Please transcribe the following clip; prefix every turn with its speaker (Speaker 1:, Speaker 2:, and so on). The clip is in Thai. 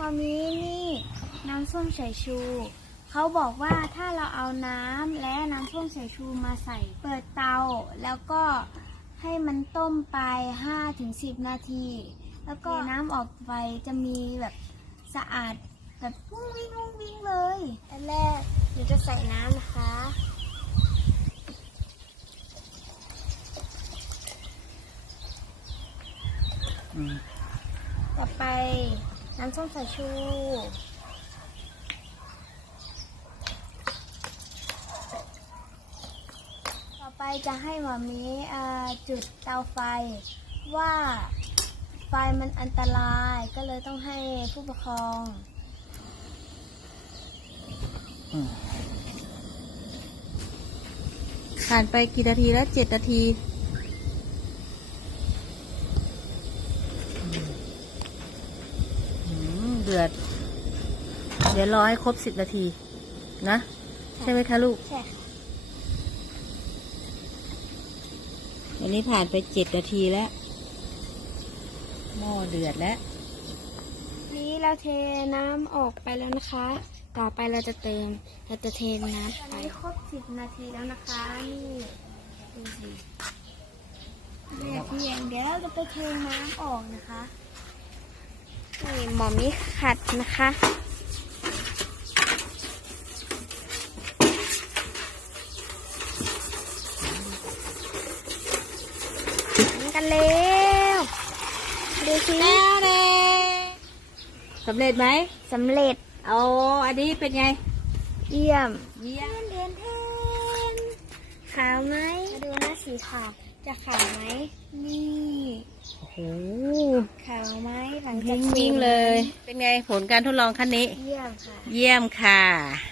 Speaker 1: มามีนี่น้ำส้มสายชู เขาบอกว่าถ้าเราเอาน้ำและน้ำส้มสายชูมาใส่ เปิดเตา แล้วก็ให้มันต้มไป 5-10 นาที แล้วก็น้ำออกไปจะมีแบบสะอาดแบบวุ้งวิ่งวุ้งวิ่งเลยอันแรกหนูจะใส่น้ำนะคะ
Speaker 2: อืม
Speaker 1: ต่อไป น้ำส้มสายชู ต่อไปจะให้หมอมีจุดเตาไฟว่าไฟมันอันตรายก็เลยต้องให้ผู้ปกครอง
Speaker 2: ผ่านไปกี่นาทีแล้วเจ็ดนาทีอืมเดือด เดี๋ยวรอให้ครบสิบนาที นะ ใช่ไหมคะลูก
Speaker 1: ใช่ค่ะ
Speaker 2: วันนี้ผ่านไปเจ็ดนาทีแล้ว หม้อเดือดแล้ว
Speaker 1: นี้เราเทน้ำออกไปแล้วนะคะ ต่อไปเราจะเติมเราจะเทน้ำไปครบสิบนาทีแล้วนะคะนี่ดูสิเรียบเรียงเดี๋ยวเราจะไปเทน้ำออกนะคะ นี่หมอมิขัดนะคะ กันเร็วดูสิ
Speaker 2: แล้วเด้สำเร็จไหม
Speaker 1: สำเร็จ
Speaker 2: เอาอันนี้เป็นไง
Speaker 1: เยี่ยม
Speaker 2: เยี่ยม
Speaker 1: เรียนเทนขาวไหมมาดูนะสีขาว จะขาวไหมนี่
Speaker 2: โอ้โห
Speaker 1: ขาวไหมหลัง
Speaker 2: ยิ
Speaker 1: จาก
Speaker 2: งยิงเลย เป็นไงผลการทดลองขั้นนี้
Speaker 1: เยี่ยมค่ะ
Speaker 2: เยี่ยมค่ะ